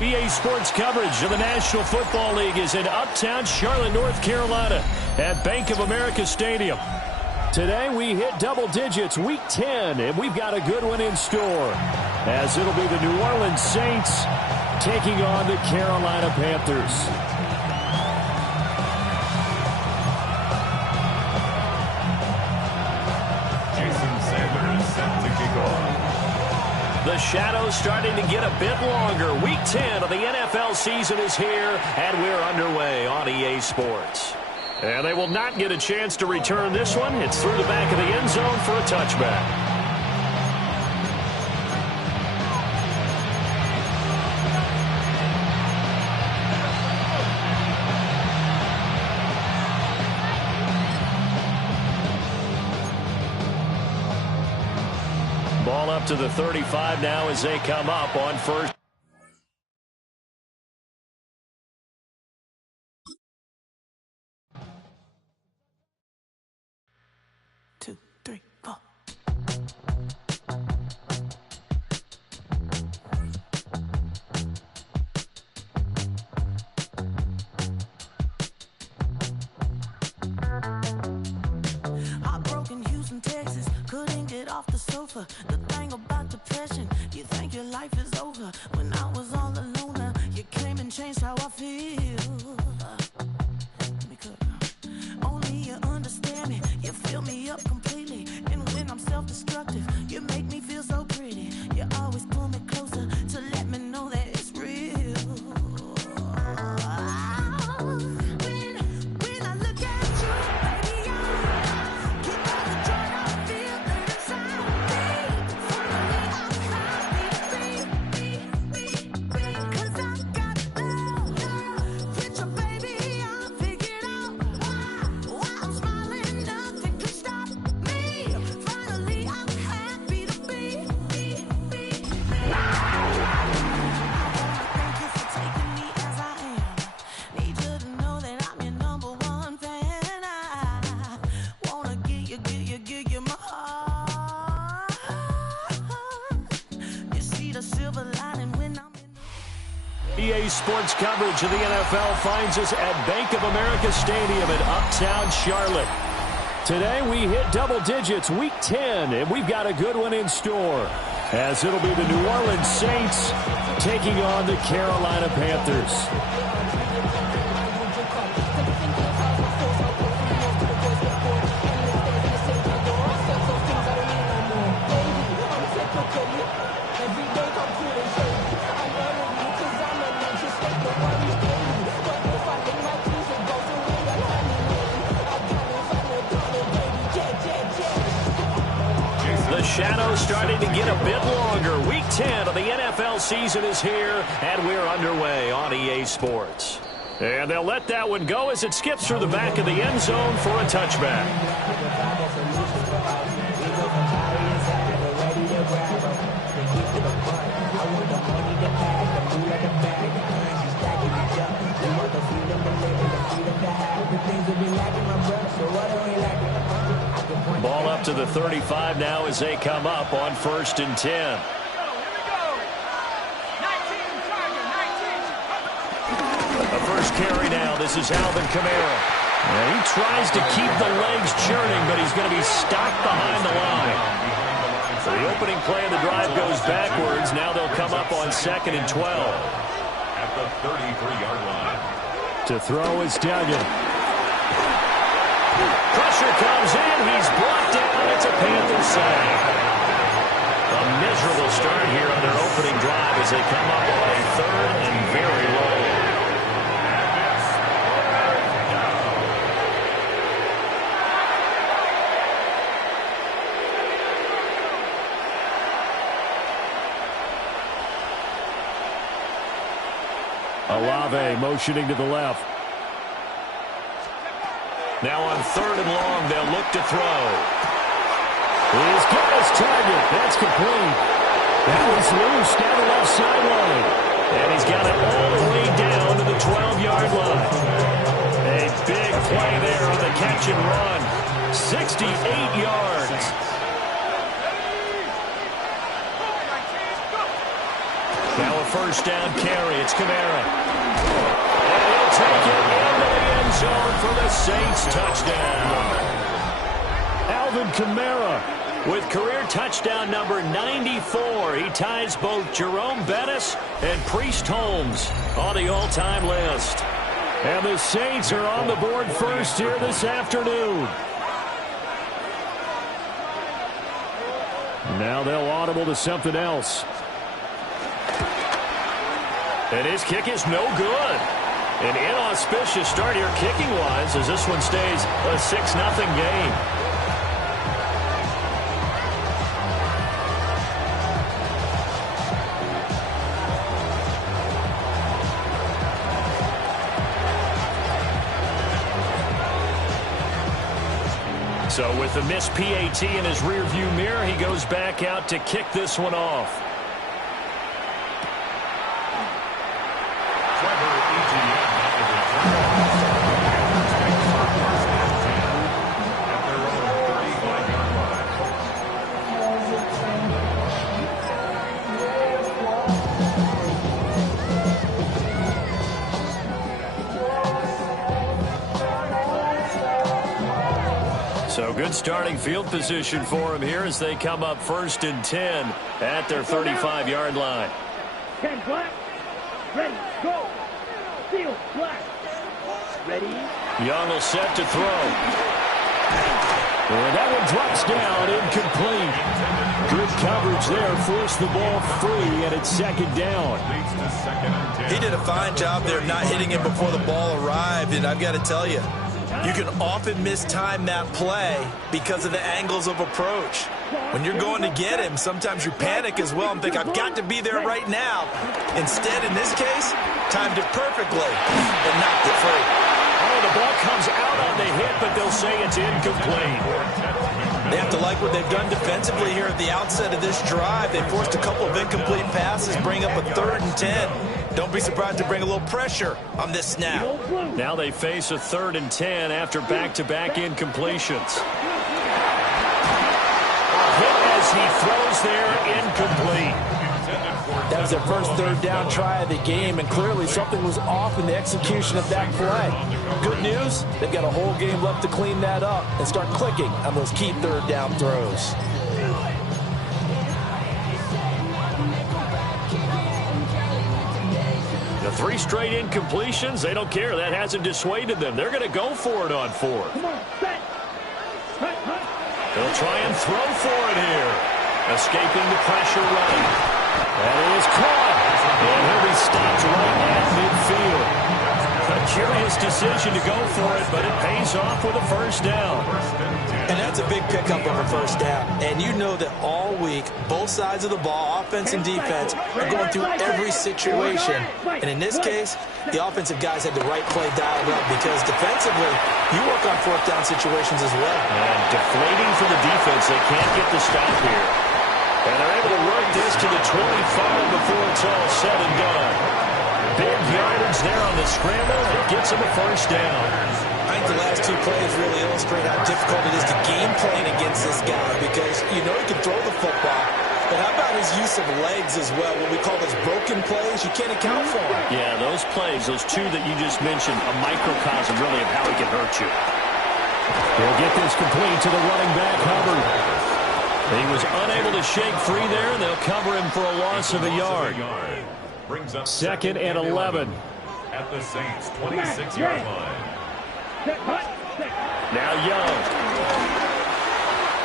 EA Sports coverage of the National Football League is in uptown Charlotte, North Carolina at Bank of America Stadium. Today we hit double digits, Week 10, and we've got a good one in store, as it'll be the New Orleans Saints taking on the Carolina Panthers. The shadow's starting to get a bit longer. Week 10 of the NFL season is here, and we're underway on EA Sports. And they will not get a chance to return this one. It's through the back of the end zone for a touchback. Ball up to the 35 now as they come up on first. Two, three, four. Heartbroken Houston, Texas. Couldn't get off the sofa. The thing about depression, you think your life is over. When I was all alone, you came and changed how I feel. Let me cook. Only you understand me. You fill me up completely. And when I'm self-destructive, you make me feel so pretty. You always pull me closer to let me know that it's real. When I look at you, baby, I get all the joy I feel inside me. Finally, I'm happy to be. 'Cause I got love with your baby. I figured out why I'm smiling. Nothing can stop me. Finally, I'm happy to be. Thank you for taking me as I am. Need you to know that I'm your number one fan. I wanna give you my heart. You see the silver lining when I'm in the... EA Sports coverage of the NFL finds us at Bank of America Stadium in uptown Charlotte. Today we hit double digits, Week 10, and we've got a good one in store, as it'll be the New Orleans Saints taking on the Carolina Panthers. The shadow's starting to get a bit longer. Week 10 of the NFL season is here, and we're underway on EA Sports. And they'll let that one go as it skips through the back of the end zone for a touchback. Ball up to the 35 now as they come up on 1st and 10. The first carry now. This is Alvin Kamara. And he tries to keep the legs churning, but he's going to be stopped behind the line. So the opening play of the drive goes backwards. Now they'll come up on 2nd and 12. At the 33-yard line. To throw is Duggan. Pressure comes in. He's brought down. It's a Panther sack. A miserable start here on their opening drive as they come up on a 3rd and very low. Olave motioning to the left. Now on 3rd and long, they'll look to throw. He's got his target. That's complete. That was loose down the left sideline. And he's got it all the way down to the 12-yard line. A big play there on the catch and run. 68 yards. Now a first down carry. It's Kamara. And he'll take it into the end zone for the Saints touchdown. Alvin Kamara with career touchdown number 94. He ties both Jerome Bettis and Priest Holmes on the all-time list. And the Saints are on the board first here this afternoon. Now they'll audible to something else. And his kick is no good. An inauspicious start here kicking-wise as this one stays a 6-0 game. So with the missed PAT in his rearview mirror, he goes back out to kick this one off. So good starting field position for him here as they come up 1st and 10 at their 35-yard line. 10 black. Ready, go. Field black. Ready. Young will set to throw. And that one drops down, incomplete. Good coverage there, forced the ball free, and it's 2nd down. He did a fine job there not hitting him before the ball arrived, and I've got to tell you, you can often mistime that play because of the angles of approach. When you're going to get him, sometimes you panic as well and think, I've got to be there right now. Instead, in this case, timed it perfectly and knocked it free. Oh, the ball comes out on the hit, but they'll say it's incomplete. They have to like what they've done defensively here at the outset of this drive. They forced a couple of incomplete passes, bring up a 3rd and 10. Don't be surprised to bring a little pressure on this snap. Now they face a 3rd and 10 after back-to-back incompletions. Hit as he throws there, incomplete. That was their first 3rd down try of the game, and clearly something was off in the execution of that play. Good news, they've got a whole game left to clean that up and start clicking on those key 3rd down throws. The 3 straight incompletions, they don't care. That hasn't dissuaded them. They're going to go for it on 4th. Come on, set. They'll try and throw for it here. Escaping the pressure running. That is caught. And he'll be stopped right at midfield. A curious decision to go for it, but it pays off with a 1st down. And that's a big pickup of a 1st down. And you know that all week, both sides of the ball, offense and defense, are going through every situation. And in this case, the offensive guys had the right play dialed up because defensively, you work on 4th down situations as well. And deflating for the defense. They can't get the stop here. And they're able to work this to the 25 before it's all said and done. Big yardage there on the scramble. It gets him a 1st down. I think the last 2 plays really illustrate how difficult it is to game plan against this guy because you know he can throw the football, but how about his use of legs as well? What we call those broken plays, you can't account for them. Yeah, those plays, those 2 that you just mentioned, a microcosm really of how he can hurt you. They'll get this complete to the running back, Hubbard. He was unable to shake free there, and they'll cover him for a loss of a yard. 2nd and 11. At the Saints' 26-yard line. Now Young.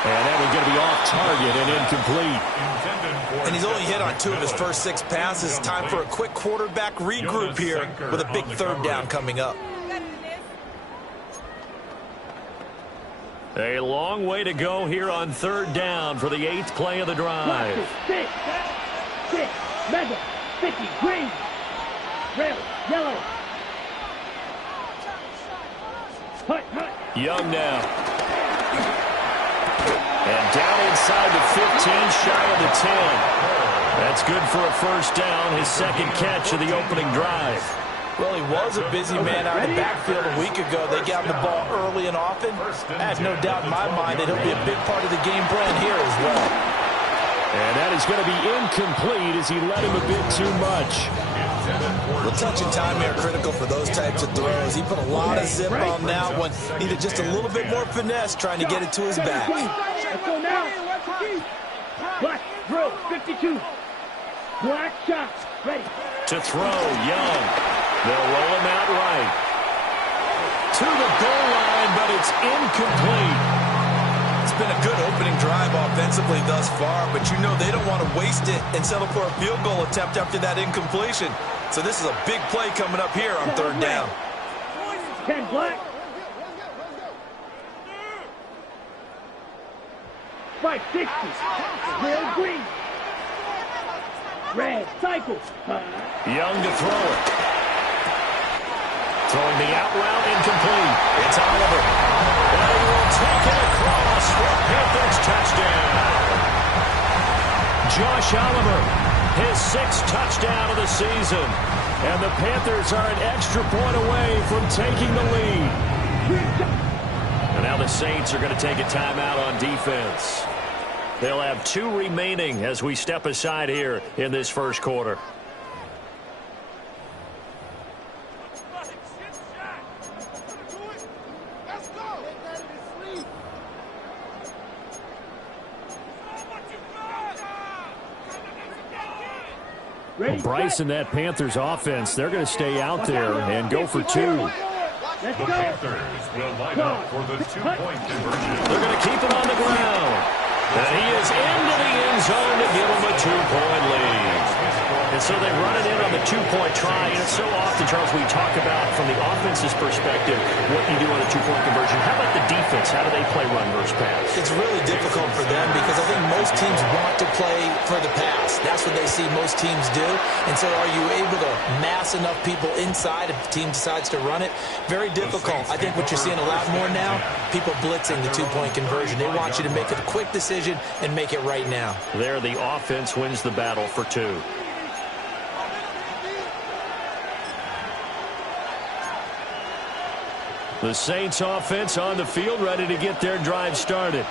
And that was going to be off target and incomplete. And he's only hit on 2 of his first 6 passes. Time for a quick quarterback regroup here with a big 3rd down coming up. A long way to go here on 3rd down for the 8th play of the drive. 6, mega, 50, green, red, yellow. Young now. And down inside the 15, shy of the 10. That's good for a 1st down, his 2nd catch of the opening drive. Well, he was a busy man out of the backfield a week ago. They got him the ball early and often. I have no doubt in my mind that he'll be a big part of the game plan here as well. And that is going to be incomplete as he led him a bit too much. The touch and timing are critical for those types of throws. He put a lot of zip on that one. Needed just a little bit more finesse trying to get it to his back. Let's go now. Black throw, 52. Black shot, ready. To throw, Young. They'll roll him out right. To the goal line, but it's incomplete. It's been a good opening drive offensively thus far, but you know they don't want to waste it and settle for a field goal attempt after that incompletion. So this is a big play coming up here on third down. 10 black. 560. Real green. Red cycle. Young to throw it. Throwing the out route, incomplete. It's Oliver. And he will take it across for a Panthers touchdown. Josh Oliver, his 6th touchdown of the season. And the Panthers are an extra point away from taking the lead. And now the Saints are going to take a timeout on defense. They'll have 2 remaining as we step aside here in this first quarter. Well, Bryce and that Panthers offense, they're going to stay out there and go for 2. The Panthers will line up for the 2-point conversion. They're going to keep it on the ground. And he is into the end zone to give them a 2-point lead. And so they run it in on the 2-point try. And it's so often, Charles, we talk about from the offense's perspective what you do on a 2-point conversion. How about the defense? How do they play run versus pass? It's really difficult for them because I think most teams want to play for the pass. That's what they see most teams do. And so are you able to mass enough people inside if the team decides to run it? Very difficult. I think what you're seeing a lot more now, people blitzing the 2-point conversion. They want you to make a quick decision and make it right now. There, the offense wins the battle for 2. The Saints offense on the field, ready to get their drive started.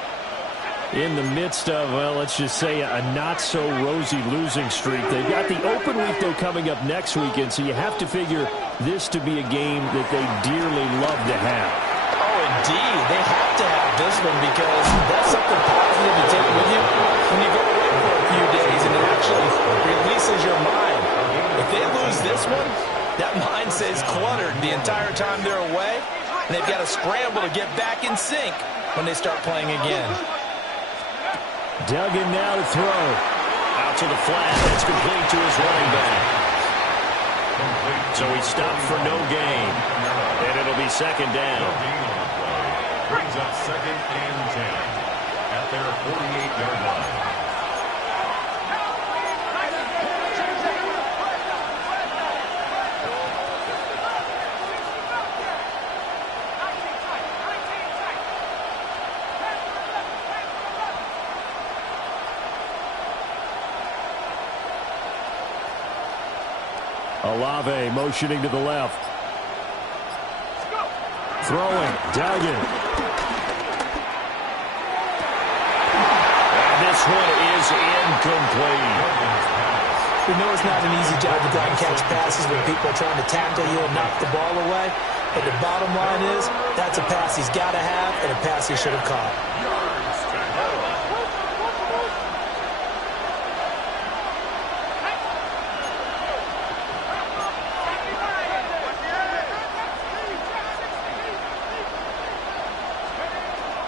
In the midst of, well, let's just say a not-so-rosy losing streak. They've got the open week, though, coming up next weekend, so you have to figure this to be a game that they dearly love to have. Oh, indeed. They have to have this one because that's something positive to take with you when you go away for a few days, and it actually releases your mind. If they lose this one, that mind stays cluttered the entire time they're away, and they've got to scramble to get back in sync when they start playing again. Duggan now to throw. Out to the flat. That's complete to his running back. So he stopped for no gain. And it'll be second down. Brings up 2nd and 10 at their 48-yard line. Olave motioning to the left. Throwing. Duggan. And this one is incomplete. We know it's not an easy job to try and catch passes when people are trying to tackle you and knock the ball away. But the bottom line is that's a pass he's got to have and a pass he should have caught.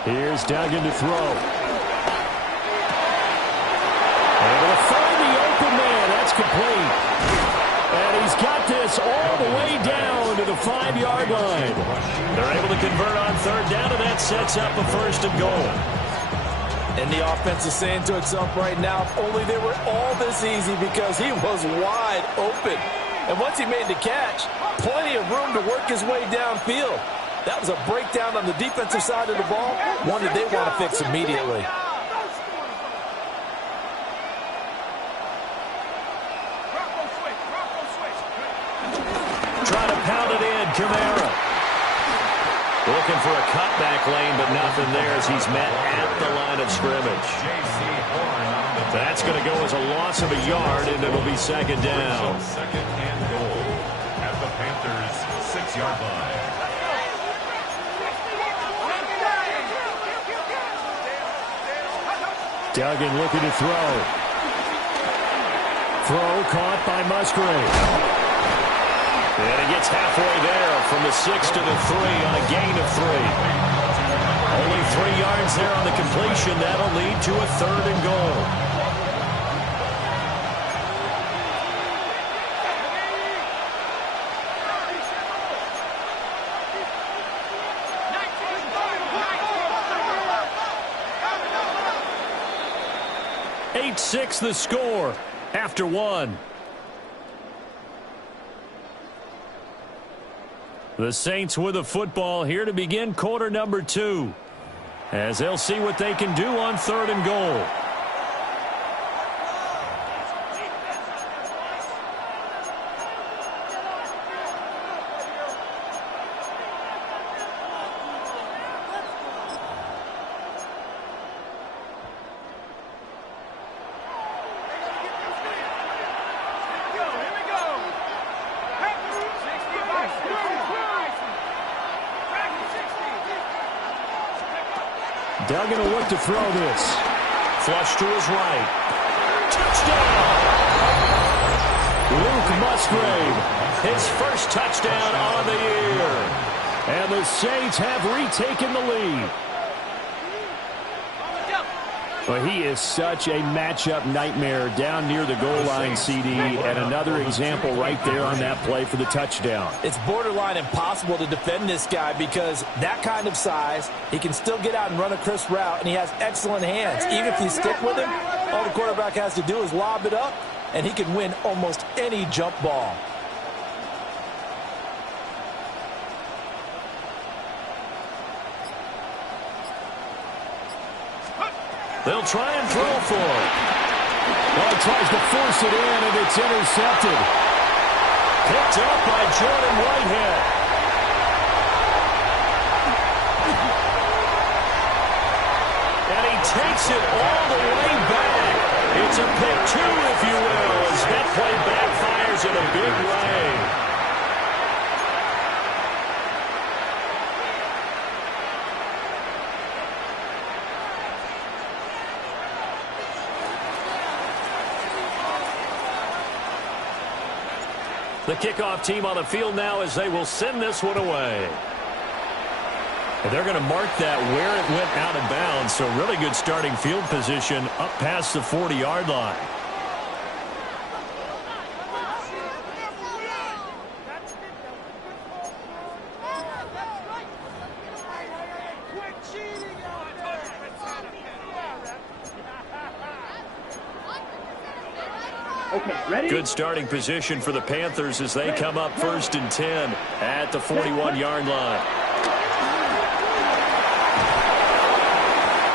Here's Duggan to throw. Able to find the open man. That's complete. And he's got this all the way down to the 5-yard line. They're able to convert on third down, and that sets up a 1st and goal. And the offense is saying to itself right now, if only they were all this easy because he was wide open. And once he made the catch, plenty of room to work his way downfield. That was a breakdown on the defensive side of the ball, one that they want to fix immediately. Trying to pound it in, Kamara. Looking for a cutback lane, but nothing there as he's met at the line of scrimmage. J.C. Horn on the That's going to go as a loss of a yard, and it'll be second down. Second and goal at the Panthers' 6-yard line. Duggan looking to throw. Throw caught by Musgrave. And he gets halfway there from the 6 to the 3 on a gain of 3. Only 3 yards there on the completion. That'll lead to a third and goal. Six the score after 1. The Saints with the football here to begin quarter number 2, as they'll see what they can do on third and goal. Duggan will look to throw this. Flush to his right. Touchdown! Luke Musgrave, his first touchdown on the year. And the Saints have retaken the lead. Well, he is such a matchup nightmare down near the goal line, CD, and another example right there on that play for the touchdown. It's borderline impossible to defend this guy because that kind of size, he can still get out and run a crisp route, and he has excellent hands. Even if you stick with him, all the quarterback has to do is lob it up, and he can win almost any jump ball. They'll try and throw for it. Well, tries to force it in, and it's intercepted. Picked up by Jordan Whitehead. And he takes it all the way back. It's a pick 2, if you will, as that play backfires in a big way. The kickoff team on the field now as they will send this one away. And they're going to mark that where it went out of bounds, so really good starting field position up past the 40-yard line. Okay, ready? Good starting position for the Panthers as they come up 1st and 10 at the 41-yard line.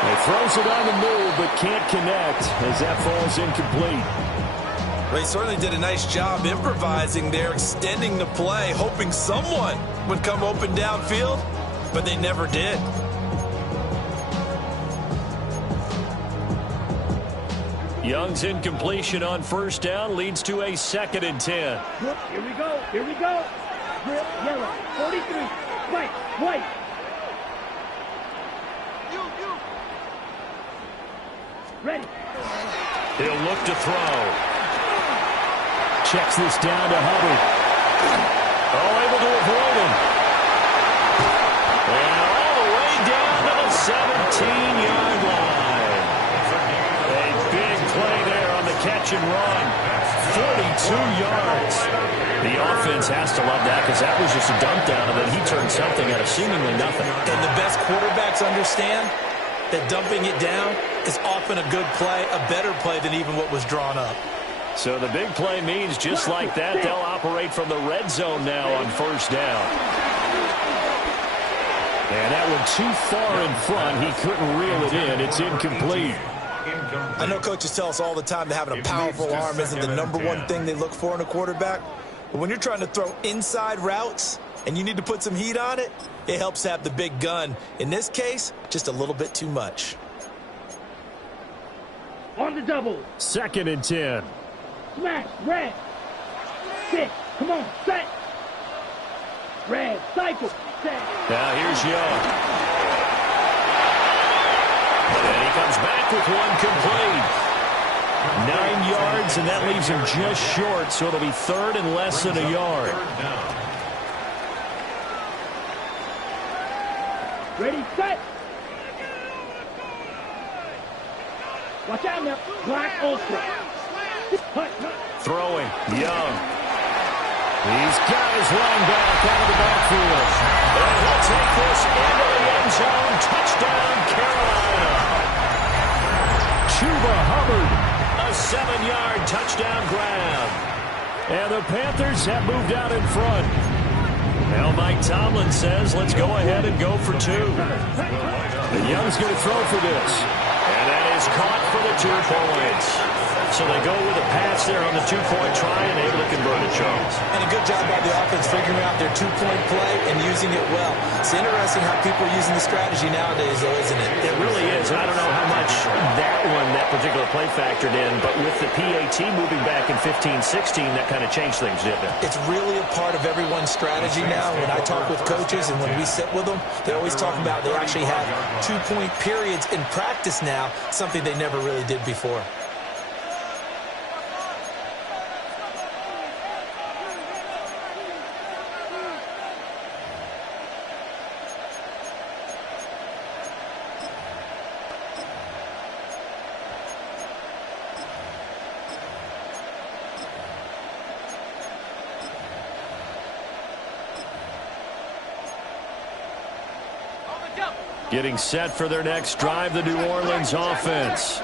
He throws it on the move but can't connect as that falls incomplete. They certainly did a nice job improvising there, extending the play, hoping someone would come open downfield, but they never did. Young's incompletion on 1st down leads to a 2nd and 10. Here we go. Here we go. Grip, yellow. 43. White. White. Ready. He'll look to throw. Checks this down to Hubbard. Oh, able to avoid him. And all the way down to the 17-yard line. Play there on the catch and run. 42 yards. The offense has to love that because that was just a dump down, and then he turned something out of seemingly nothing. And the best quarterbacks understand that dumping it down is often a good play, a better play than even what was drawn up. So the big play means just like that, they'll operate from the red zone now on 1st down. And that one too far in front. He couldn't reel it in. It's incomplete. I know coaches tell us all the time that having a powerful arm isn't the #1 thing they look for in a quarterback. But when you're trying to throw inside routes and you need to put some heat on it, it helps have the big gun. In this case, just a little bit too much. On the double. 2nd and 10. Smash. Red. 6. Come on. Set. Red. Cycle. Set. Now here's Young. And he comes back with one complete. 9 yards, and that leaves him just short, so it'll be 3rd and less than a yard. Ready, set. Watch out now. Black ultra. Throwing. Young. He's got his line back out of the backfield. And he'll take this into the end zone. Touchdown, Carolina. Chuba Hubbard. A 7-yard touchdown grab. And the Panthers have moved out in front. Now Mike Tomlin says, let's go ahead and go for 2. And Young's going to throw for this. And that is caught for the 2 points. So they go with a pass there on the 2-point try and able to convert it, Charles. And a good job by the offense figuring out their 2-point play and using it well. It's interesting how people are using the strategy nowadays, though, isn't it? It really is. And I don't know how much that particular play factored in, but with the PAT moving back in 15-16, that kind of changed things, didn't it? It's really a part of everyone's strategy now. When I talk with coaches and when we sit with them, they always talk about they actually have 2-point periods in practice now, something they never really did before. Getting set for their next drive, the New Orleans offense.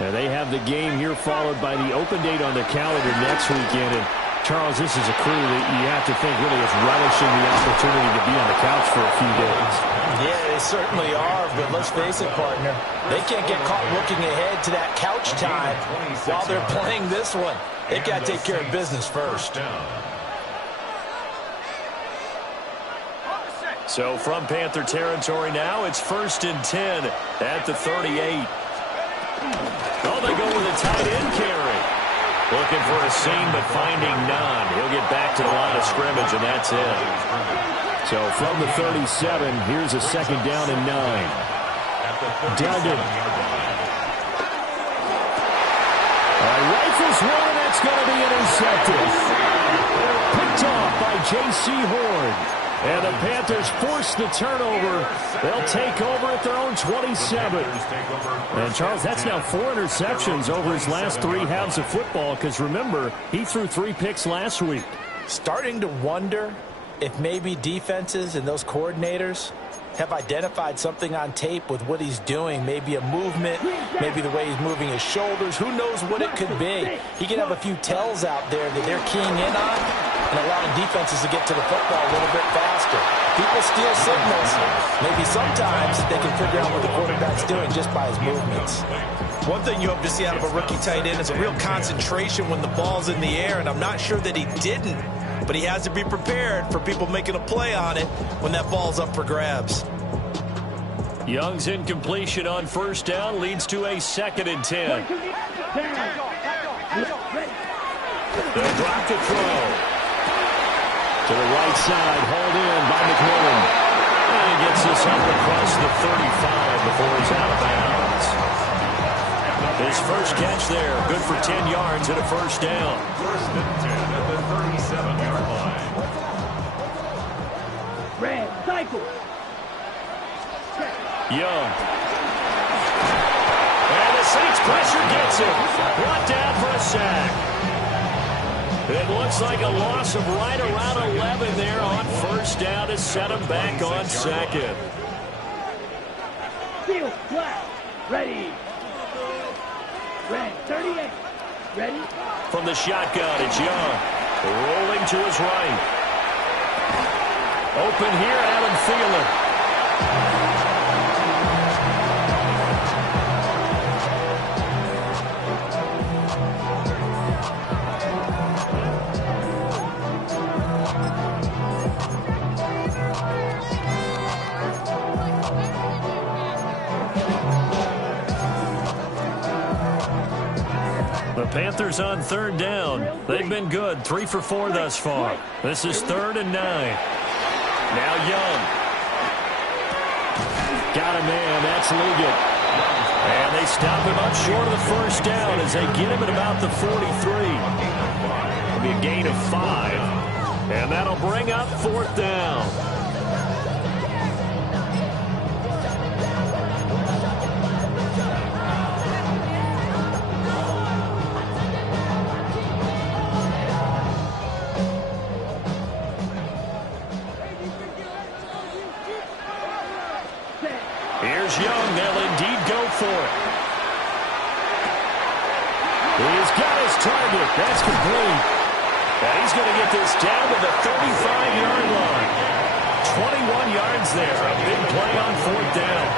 And they have the game here followed by the open date on their calendar next weekend. And Charles, this is a crew that you have to think really is relishing the opportunity to be on the couch for a few days. Yeah, they certainly are, but let's face it, partner. They can't get caught looking ahead to that couch time while they're playing this one. They got to take care of business first. So from Panther territory now, it's 1st and 10 at the 38. Oh, they go with a tight end carry. Looking for a seam, but finding none. He'll get back to the line of scrimmage, and that's it. So from the 37, here's a 2nd down and 9. Duggan. Rifles one, and that's going to be intercepted. Picked off by J.C. Horn. And the Panthers force the turnover. They'll take over at their own 27. And, Charles, that's now 4 interceptions over his last 3 halves of football because, remember, he threw 3 picks last week. Starting to wonder if maybe defenses and those coordinators have identified something on tape with what he's doing. Maybe a movement, maybe the way he's moving his shoulders. Who knows what it could be? He can have a few tells out there that they're keying in on and allowing defenses to get to the football a little bit faster. People steal signals. Maybe sometimes they can figure out what the quarterback's doing just by his movements. One thing you hope to see out of a rookie tight end is a real concentration when the ball's in the air, and I'm not sure that he didn't. But he has to be prepared for people making a play on it when that ball's up for grabs. Young's incompletion on 1st down leads to a 2nd and 10. They'll drop the throw. To the right side, hauled in by McMillan. And he gets this up across the 35 before he's out of bounds. His first catch there, good for 10 yards and a 1st down. 1st and 10 at the 37-yard line. Red, cycle. Young. And the Saints pressure gets him. Brought down for a sack. It looks like a loss of right around 11 there on 1st down to set him back on 2nd. Steel, black, ready. Red, 38, ready. From the shotgun, it's Young. Rolling to his right. Open here, Adam Thielen. Panthers on third down. They've been good, 3 for 4 thus far. This is 3rd and 9. Now Young. Got a man, that's Liggett. And they stop him up short of the first down as they get him at about the 43. It'll be a gain of 5. And that'll bring up 4th down. Here's Young. They'll indeed go for it. He's got his target. That's complete. And he's going to get this down to the 35-yard line. 21 yards there. A big play on 4th down.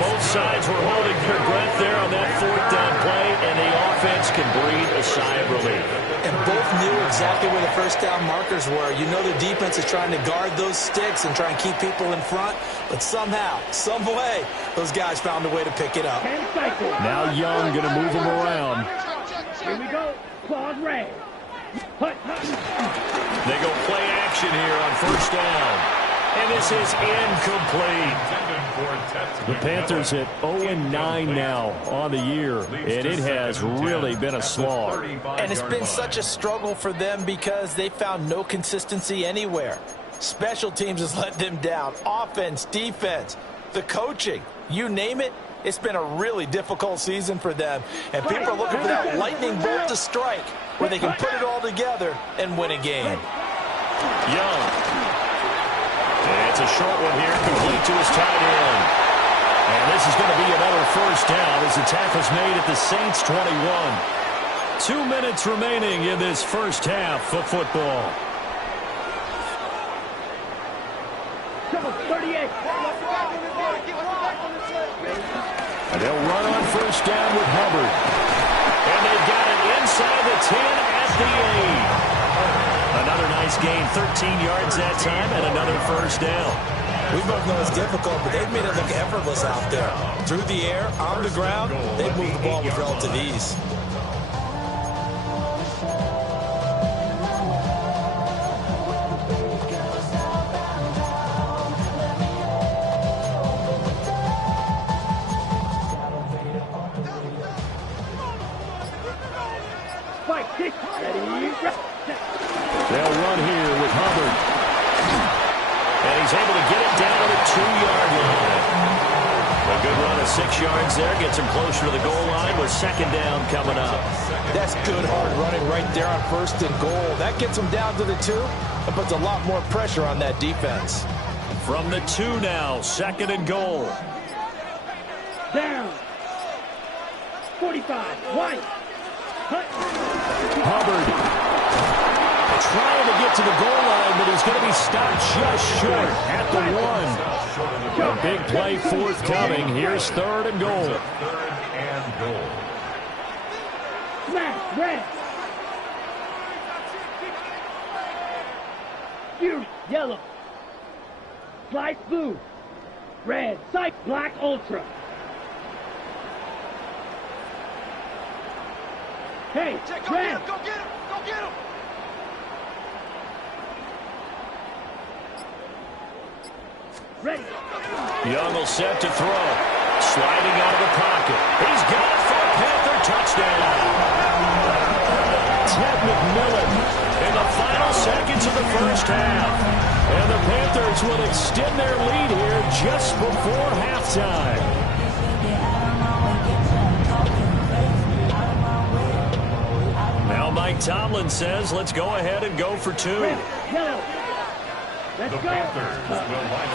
Both sides were holding their breath there on that 4th down play, and the offense can breathe a sigh of relief. And both knew exactly where the first down markers were. You know the defense is trying to guard those sticks and try and keep people in front, but somehow, some way, those guys found a way to pick it up. Now Young going to move them around. Here we go. Claude Ray. They go play action here on first down. And this is incomplete. The Panthers at 0-9 now on the year, and it has really been a slog. And it's been such a struggle for them because they found no consistency anywhere. Special teams has let them down. Offense, defense, the coaching, you name it. It's been a really difficult season for them. And people are looking for that lightning bolt to strike where they can put it all together and win a game. Young. And it's a short one here, complete to his tight end. And this is going to be another first down as the tackle's made at the Saints' 21. 2 minutes remaining in this first half of football. 38. And they'll run on first down with Hubbard. And they've got it inside the 10 at the 8. Another nice gain, 13 yards that time, and another first down. We both know it's difficult, but they've made it look effortless out there. Through the air, on the ground, they've moved the ball with relative ease. They'll run here with Hubbard. And he's able to get it down to the 2-yard line. A good run of 6 yards there. Gets him closer to the goal line with second down coming up. That's good hard running right there on first and goal. That gets them down to the 2 and puts a lot more pressure on that defense. From the 2 now, second and goal. Down. 45. White. Hubbard trying to get to the goal line, but he's going to be stopped just short at the 1. A big play forthcoming. Here's third and goal. Smash. Red. Fury. Yellow. Slice blue. Red. Sight. Black ultra. Hey, red. Go get him. Go get him. Ready. Young will set to throw. Sliding out of the pocket. He's got it for a Panther touchdown. Ted McMillan in the final seconds of the first half. And the Panthers will extend their lead here just before halftime. Now Mike Tomlin says, let's go ahead and go for 2. Yellow. Let's go.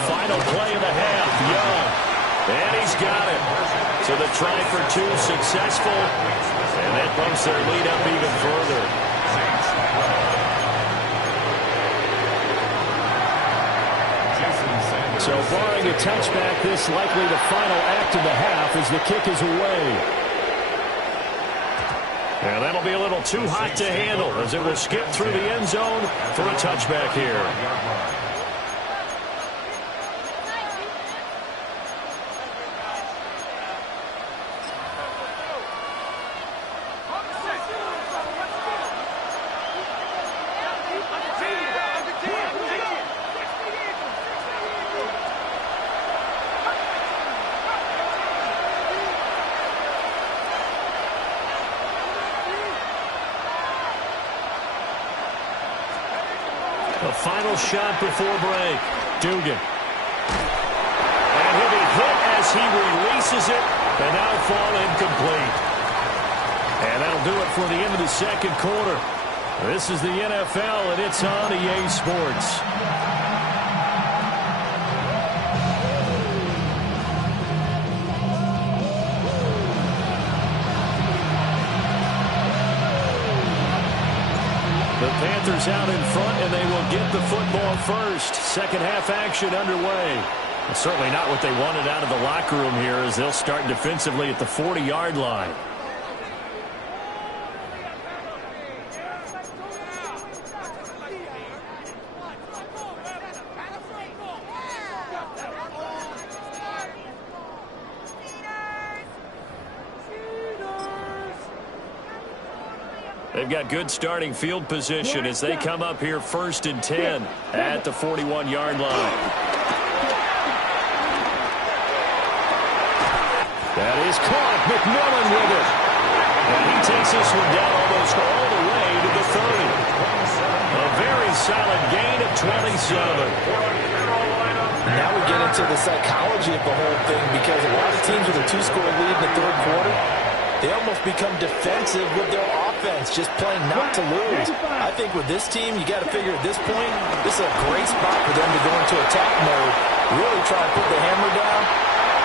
Final play of the half, Young. And he's got it. So the try for 2 successful. And that bumps their lead up even further. So barring a touchback, this likely the final act of the half as the kick is away. And that'll be a little too hot to handle as it will skip through the end zone for a touchback here. A final shot before break. Dugan. And he'll be hit as he releases it, and now fall incomplete. And that'll do it for the end of the second quarter. This is the NFL, and it's on EA Sports. The Panthers out in front, and they will get the football first. Second half action underway. Certainly not what they wanted out of the locker room here, as they'll start defensively at the 40-yard line. They've got good starting field position as they come up here 1st and 10 at the 41-yard line. That is caught. McMillan with it. And he takes this one down almost all the way to the 30. A very solid gain of 27. Now we get into the psychology of the whole thing, because a lot of teams with a 2-score lead in the third quarter, they almost become defensive with their offense, just playing not to lose. I think with this team, you got to figure at this point, this is a great spot for them to go into attack mode, really try to put the hammer down.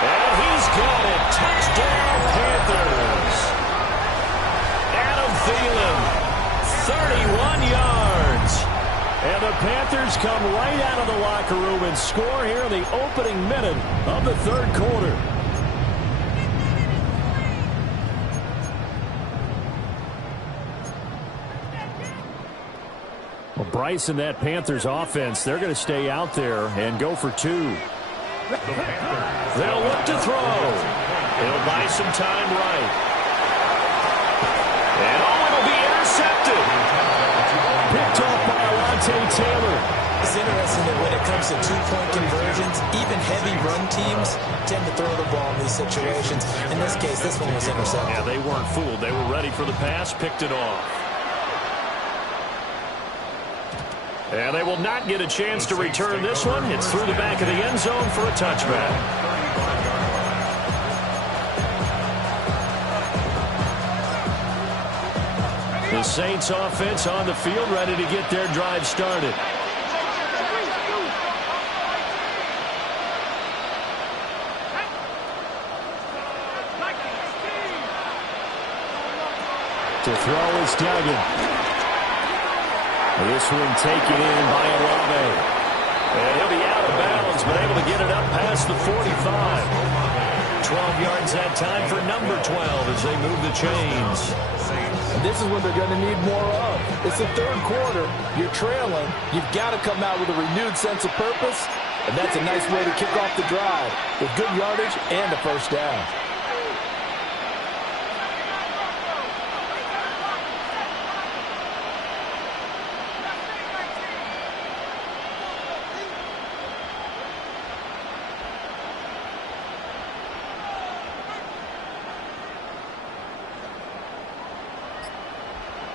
And he's got it. Touchdown, Panthers. Adam Thielen, 31 yards. And the Panthers come right out of the locker room and score here in the opening minute of the third quarter. Well, Bryce and that Panthers offense, they're going to stay out there and go for two. They'll look to throw. He'll buy some time right. And it'll be intercepted. Picked off by Alontae Taylor. It's interesting that when it comes to two-point conversions, even heavy run teams tend to throw the ball in these situations. In this case, this one was intercepted. Yeah, they weren't fooled. They were ready for the pass, picked it off. And they will not get a chance to return this one. It's through the back of the end zone for a touchback. The Saints offense on the field, ready to get their drive started. To throw is Duggan. This one taken in by Olave. And he'll be out of bounds, but able to get it up past the 45. 12 yards that time for number 12 as they move the chains. And this is what they're going to need more of. It's the third quarter. You're trailing. You've got to come out with a renewed sense of purpose, and that's a nice way to kick off the drive with good yardage and a first down.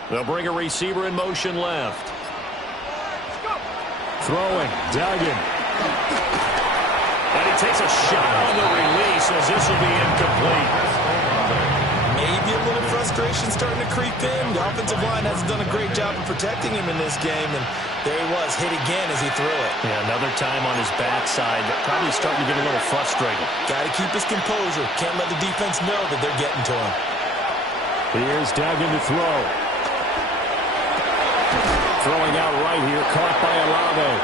They'll bring a receiver in motion left. Throwing, Duggan. And he takes a shot on the release as this will be incomplete. Maybe a little frustration starting to creep in. The offensive line hasn't done a great job of protecting him in this game, and there he was, hit again as he threw it. Yeah, another time on his backside, probably starting to get a little frustrated. Got to keep his composure. Can't let the defense know that they're getting to him. Here's Duggan to throw. Throwing out right here, caught by Olave.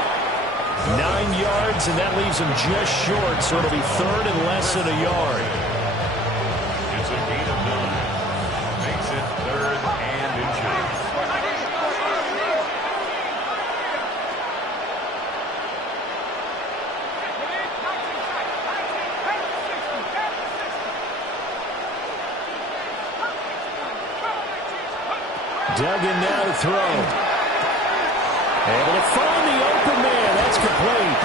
9 yards, and that leaves him just short, so it'll be third and less than a yard. It's a gain of 9. Makes it third and inches. Duggan now to throw. Able to find the open man. That's complete.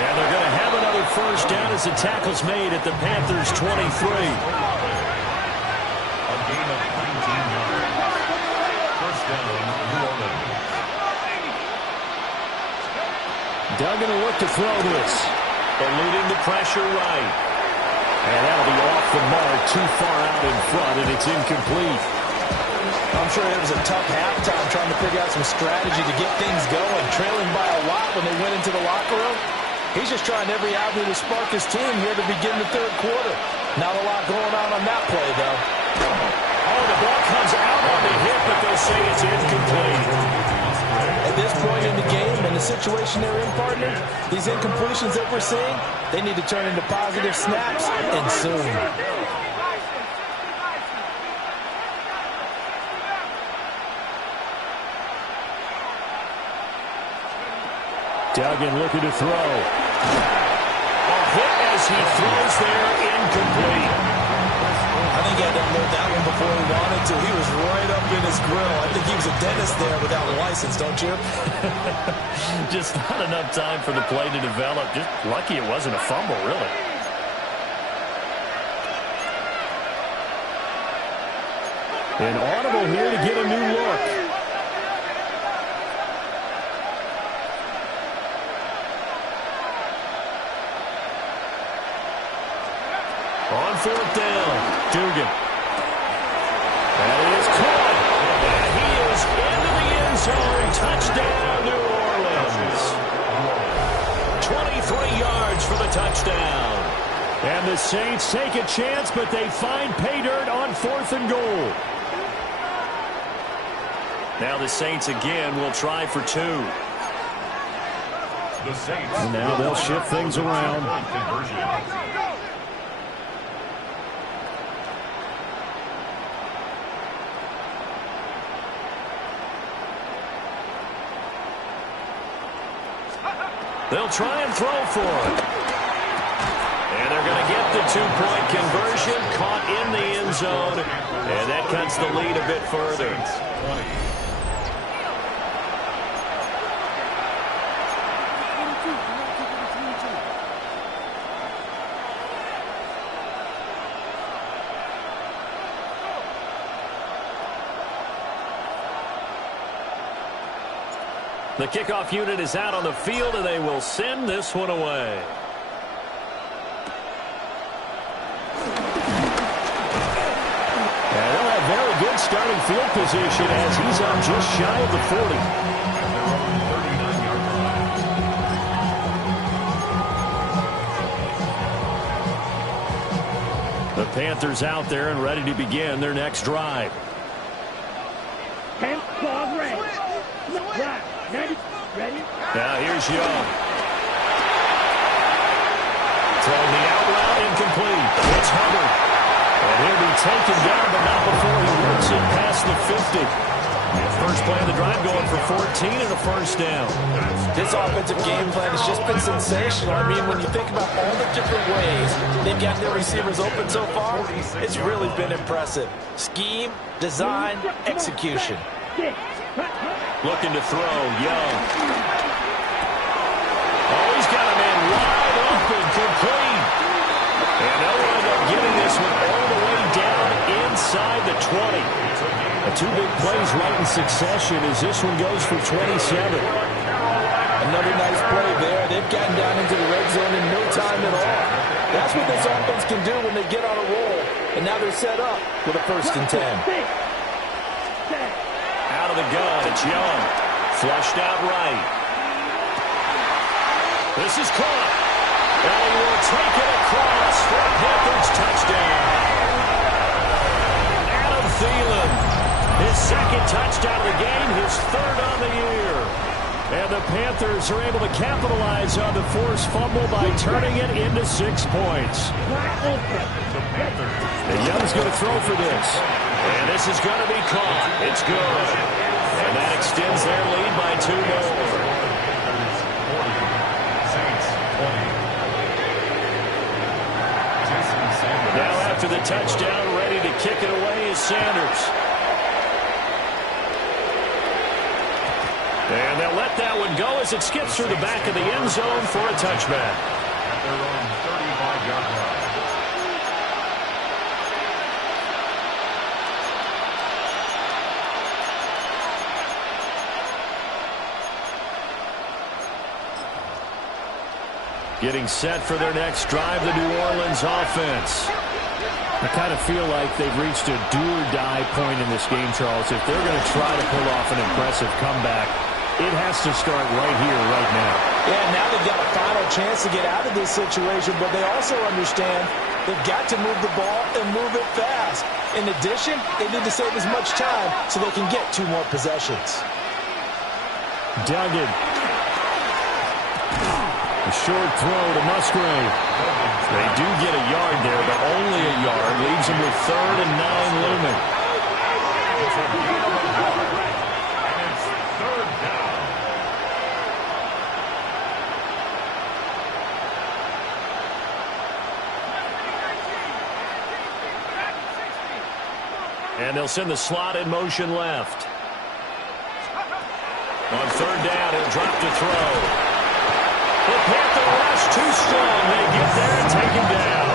And they're going to have another first down as the tackle's made at the Panthers' 23. A gain of 19 yards. First down, New Orleans. Duggan will look to throw this. Eluding the pressure right. And that'll be off the mark, too far out in front, and it's incomplete. I'm sure it was a tough halftime trying to figure out some strategy to get things going. Trailing by a lot when they went into the locker room. He's just trying every avenue to spark his team here to begin the third quarter. Not a lot going on that play, though. Oh, the ball comes out on the hit, but they'll say it's incomplete. At this point in the game and the situation they're in, partner, these incompletions that we're seeing, they need to turn into positive snaps, and soon. Duggan looking to throw. A hit as he throws there, incomplete. I think he had to unload that one before he wanted to. He was right up in his grill. I think he was a dentist there without a license, don't you? Just not enough time for the play to develop. Just lucky it wasn't a fumble, really. An audible here to get a new look. On fourth down, Dugan. That is caught. And he is into the end zone. Touchdown, New Orleans. 23 yards for the touchdown. And the Saints take a chance, but they find pay dirt on 4th and goal. Now the Saints again will try for 2. The Saints. And now they'll shift things around. They'll try and throw for it. And they're going to get the 2-point conversion, caught in the end zone, and that cuts the lead a bit further. The kickoff unit is out on the field, and they will send this one away. And they'll have very good starting field position as he's on just shy of the 40. The Panthers out there and ready to begin their next drive. 10 ball ready. Right. Ready? Now here's Young. Throwing the out route, incomplete. It's Hubbard. And he'll be taken down, but not before he works it past the 50. First play of the drive going for 14 and a first down. This offensive game plan has just been sensational. I mean, when you think about all the different ways they've got their receivers open so far, it's really been impressive. Scheme, design, execution. Looking to throw, Young. Oh, he's got a man wide open, complete. And they'll end up getting this one all the way down inside the 20. Two big plays right in succession as this one goes for 27. Another nice play there. They've gotten down into the red zone in no time at all. That's what this offense can do when they get on a roll. And now they're set up with a 1st and 10. Out of the gun, it's Young. Flushed out right. This is caught. And he will take it across for a Panthers touchdown. Adam Thielen, his 2nd touchdown of the game, his 3rd on the year. And the Panthers are able to capitalize on the forced fumble by turning it into 6 points. And Young's going to throw for this. And this is going to be caught. It's good. And that extends their lead by 2 more. Now after the touchdown, ready to kick it away is Sanders. And they'll let that one go as it skips through the back of the end zone for a touchback. At their own 35-yard line. Getting set for their next drive, the New Orleans offense. I kind of feel like they've reached a do-or-die point in this game, Charles. If they're going to try to pull off an impressive comeback, it has to start right here, right now. Yeah, now they've got a final chance to get out of this situation, but they also understand they've got to move the ball and move it fast. In addition, they need to save as much time so they can get 2 more possessions. Duggan. A short throw to Musgrave. They do get a yard there, but only a yard. Leaves them with 3rd and 9 looming. It's 3rd down. And they'll send the slot in motion left. On 3rd down, he'll drop to throw. The Panther rush too strong. They get there and take him down.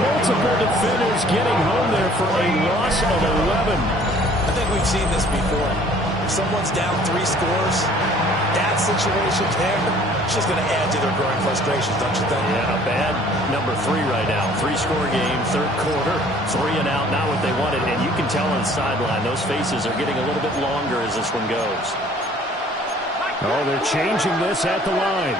Multiple defenders getting home there for a loss of 11. I think we've seen this before. If someone's down 3 scores, that situation there, it's just going to add to their growing frustrations, don't you think? Yeah, a bad number 3 right now. 3-score game, 3rd quarter, 3 and out, not what they wanted. And you can tell on the sideline, those faces are getting a little bit longer as this one goes. Oh, they're changing this at the line.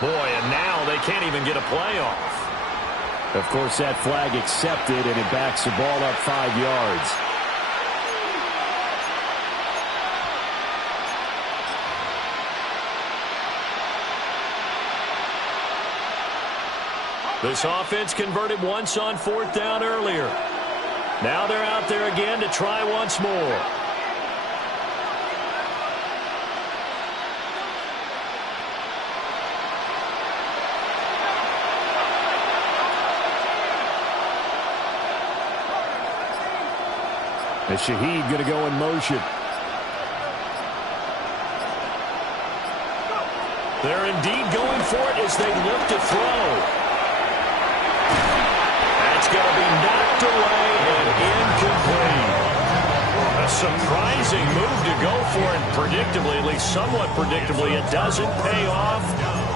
Boy, and now they can't even get a play off. Of course, that flag accepted, and it backs the ball up 5 yards. This offense converted once on 4th down earlier. Now they're out there again to try once more. And Shaheed going to go in motion. They're indeed going for it as they look to throw. That's going to be knocked away and incomplete. A surprising move to go for it predictably, at least somewhat predictably. It doesn't pay off.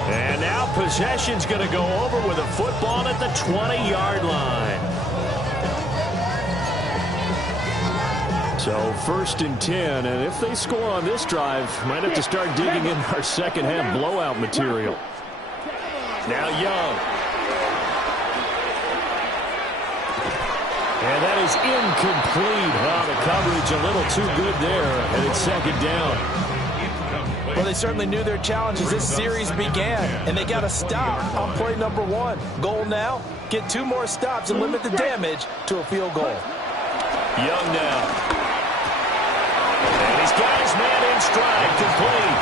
And now possession's going to go over with a football at the 20-yard line. So 1st and 10, and if they score on this drive, might have to start digging in our second-half blowout material. Now Young. And that is incomplete. Wow, the coverage a little too good there, and it's 2nd down. Well, they certainly knew their challenge as this series began, and they got to stop on play number 1. Goal now, get 2 more stops and limit the damage to a field goal. Young now. And he's got his man in stride, complete.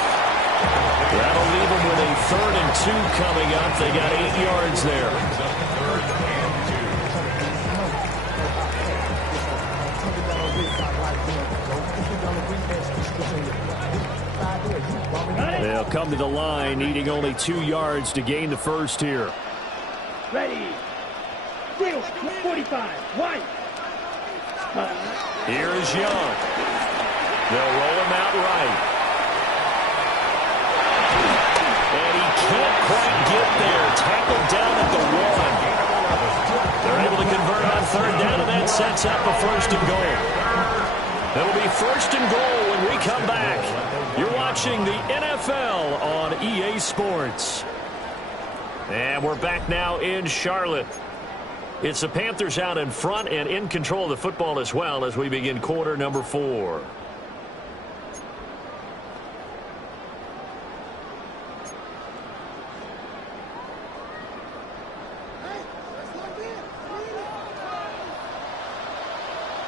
That'll leave him with a 3rd and 2 coming up. They got 8 yards there. They'll come to the line, needing only 2 yards to gain the first here. Ready. Deal. 45. White. Here is Young. They'll roll him out right. And he can't quite get there. Tackled down at the 1. They're able to convert on 3rd down, and that sets up a 1st and goal. It'll be 1st and goal when we come back. You're watching the NFL on EA Sports. And we're back now in Charlotte. It's the Panthers out in front and in control of the football as well as we begin quarter number 4.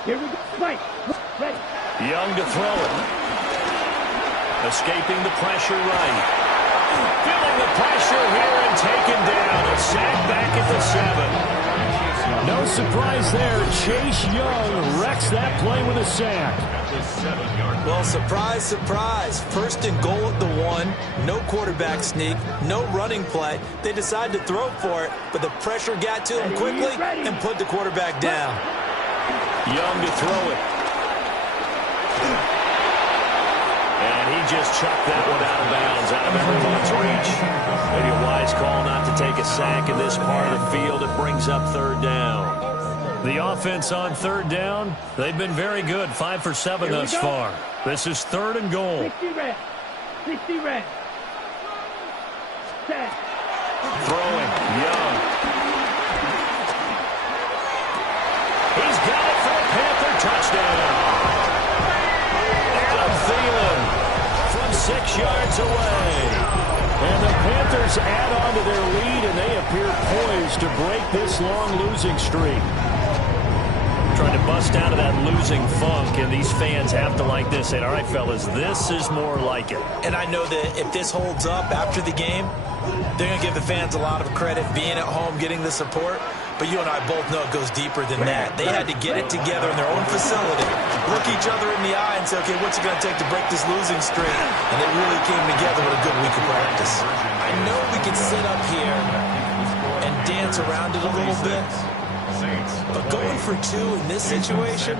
Here we go. Fight. Ready. Young to throw it. Escaping the pressure right. Feeling the pressure here and taken down. A sack back at the 7. No surprise there. Chase Young wrecks that play with a sack. Well, surprise, surprise. First and goal at the 1. No quarterback sneak. No running play. They decided to throw for it, but the pressure got to him quickly and put the quarterback down. Young to throw it. And he just chucked that one out of bounds, out of everyone's reach. Maybe a wise call not to take a sack in this part of the field. It brings up third down. The offense on third down, they've been very good. 5 for 7 thus far. This is third and goal. 60 red. 60 red. Set. Throwing, Young. He's got it for a Panther touchdown. Adam Thielen from 6 yards away. And the Panthers add on to their lead, and they appear poised to break this long losing streak. Trying to bust out of that losing funk, and these fans have to like this. Say, all right, fellas, this is more like it. And I know that if this holds up after the game, they're going to give the fans a lot of credit being at home, getting the support. But you and I both know it goes deeper than that. They had to get it together in their own facility, look each other in the eye and say, okay, what's it going to take to break this losing streak? And they really came together with a good week of practice. I know we can sit up here and dance around it a little bit, but going for 2 in this situation,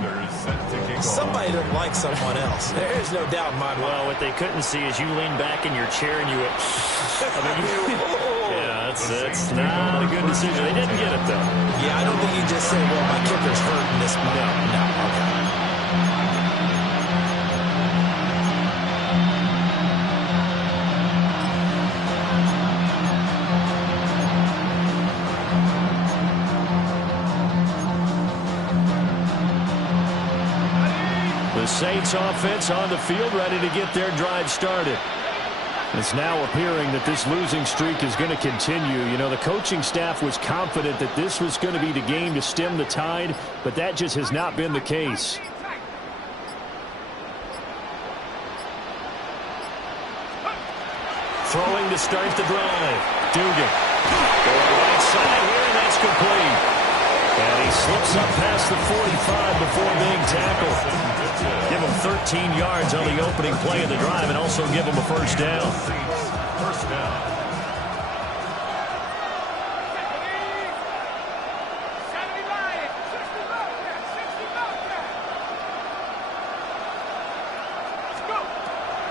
somebody doesn't like someone else. There's no doubt in my mind. Well, what they couldn't see is you lean back in your chair and you went, yeah, that's not a good decision. They didn't get it, though. Yeah, I don't think you just say, well, my kicker's hurting this month. No, okay. The Saints offense on the field, ready to get their drive started. It's now appearing that this losing streak is going to continue. You know, the coaching staff was confident that this was going to be the game to stem the tide, but that just has not been the case. Throwing to start the drive. Dugan. Going right side here, and that's complete. And he slips up past the 45 before being tackled. Give him 13 yards on the opening play of the drive and also give him a first down. First down.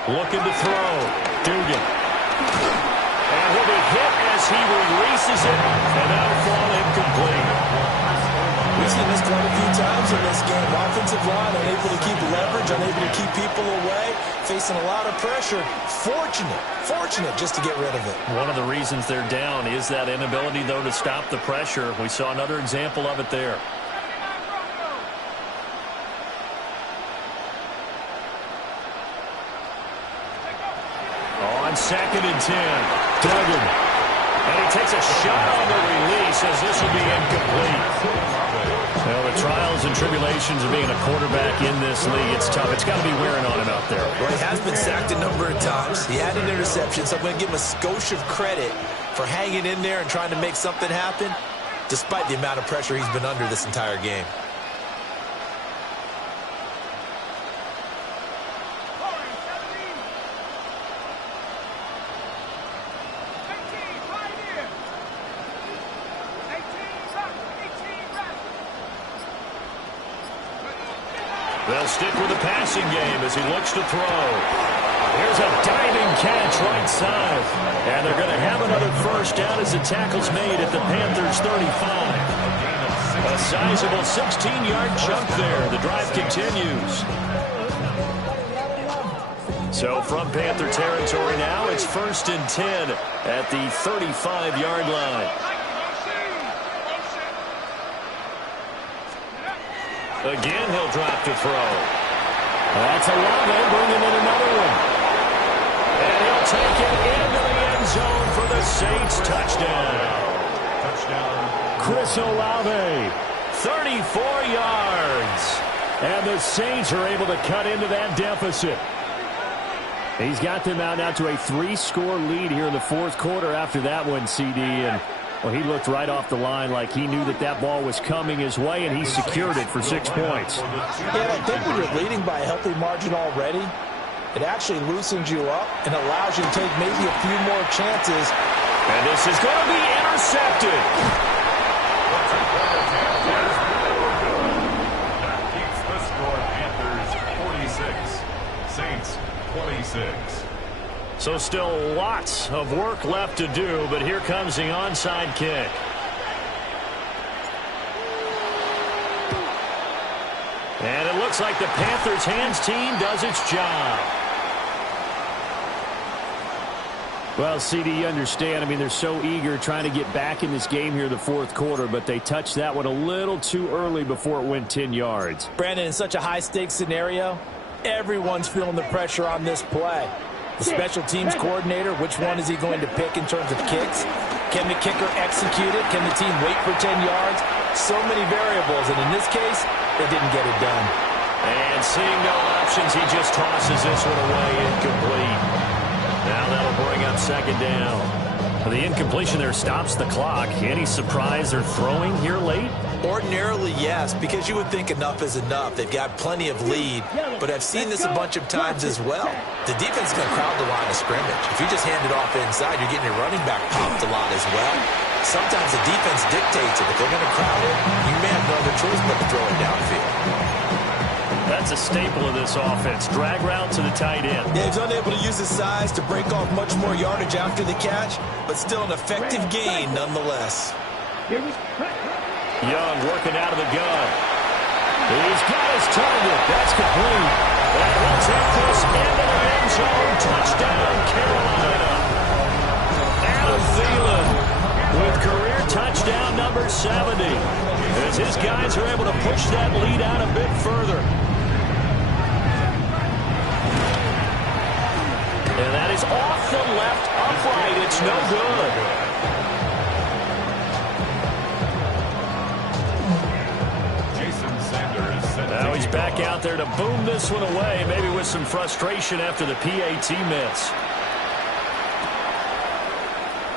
Looking to throw. Dugan. And he'll be hit as he releases it, and that'll fall incomplete. We've seen this quite a few times in this game. Offensive line unable to keep leverage, unable to keep people away, facing a lot of pressure. Fortunate just to get rid of it. One of the reasons they're down is that inability, though, to stop the pressure. We saw another example of it there. On 2nd and 10, Duggan. And he takes a shot on the release as this will be incomplete. Well, the trials and tribulations of being a quarterback in this league, it's tough. It's got to be wearing on him out there. Well, he has been sacked a number of times. He had an interception, so I'm going to give him a skosh of credit for hanging in there and trying to make something happen, despite the amount of pressure he's been under this entire game. They'll stick with the passing game as he looks to throw. Here's a diving catch right side. And they're going to have another first down as the tackle's made at the Panthers' 35. A sizable 16-yard chunk there. The drive continues. So from Panther territory now, it's 1st and 10 at the 35-yard line. Again, he'll drop to throw. That's Olave bringing in another one. And he'll take it into the end zone for the Saints touchdown. Chris Olave, 34 yards. And the Saints are able to cut into that deficit. He's got them out now to a 3-score lead here in the 4th quarter after that one, CD. And Well, he looked right off the line like he knew that that ball was coming his way, and he secured it for 6 points. Yeah, I think when you're leading by a healthy margin already, it actually loosens you up and allows you to take maybe a few more chances. And this is going to be intercepted. That keeps the score. Panthers 46, Saints 26. So still lots of work left to do, but here comes the onside kick. And it looks like the Panthers hands team does its job. Well, CD, you understand. I mean, they're so eager trying to get back in this game here in the fourth quarter, but they touched that one a little too early before it went 10 yards. Brandon, in such a high-stakes scenario, everyone's feeling the pressure on this play. The special teams coordinator, which one is he going to pick in terms of kicks? Can the kicker execute it? Can the team wait for 10 yards? So many variables, and in this case, they didn't get it done. And seeing no options, he just tosses this one away, incomplete. Now that'll bring up second down. The incompletion there stops the clock. Any surprise they're throwing here late? Ordinarily, yes, because you would think enough is enough. They've got plenty of lead, but I've seen this a bunch of times as well. The defense is going to crowd the line of scrimmage. If you just hand it off inside, you're getting your running back popped a lot as well. Sometimes the defense dictates it. If they're going to crowd it, you may have no other choice but to throw it downfield. That's a staple of this offense. Drag route to the tight end. Yeah, he's unable to use his size to break off much more yardage after the catch, but still an effective gain nonetheless. Young working out of the gun. He's got his target. That's complete. And he'll take this into the end zone. Touchdown, Carolina. Adam Thielen with career touchdown number 70. As his guys are able to push that lead out a bit further. And that is off the left upright. It's no good. Now he's back out there to boom this one away, maybe with some frustration after the PAT miss.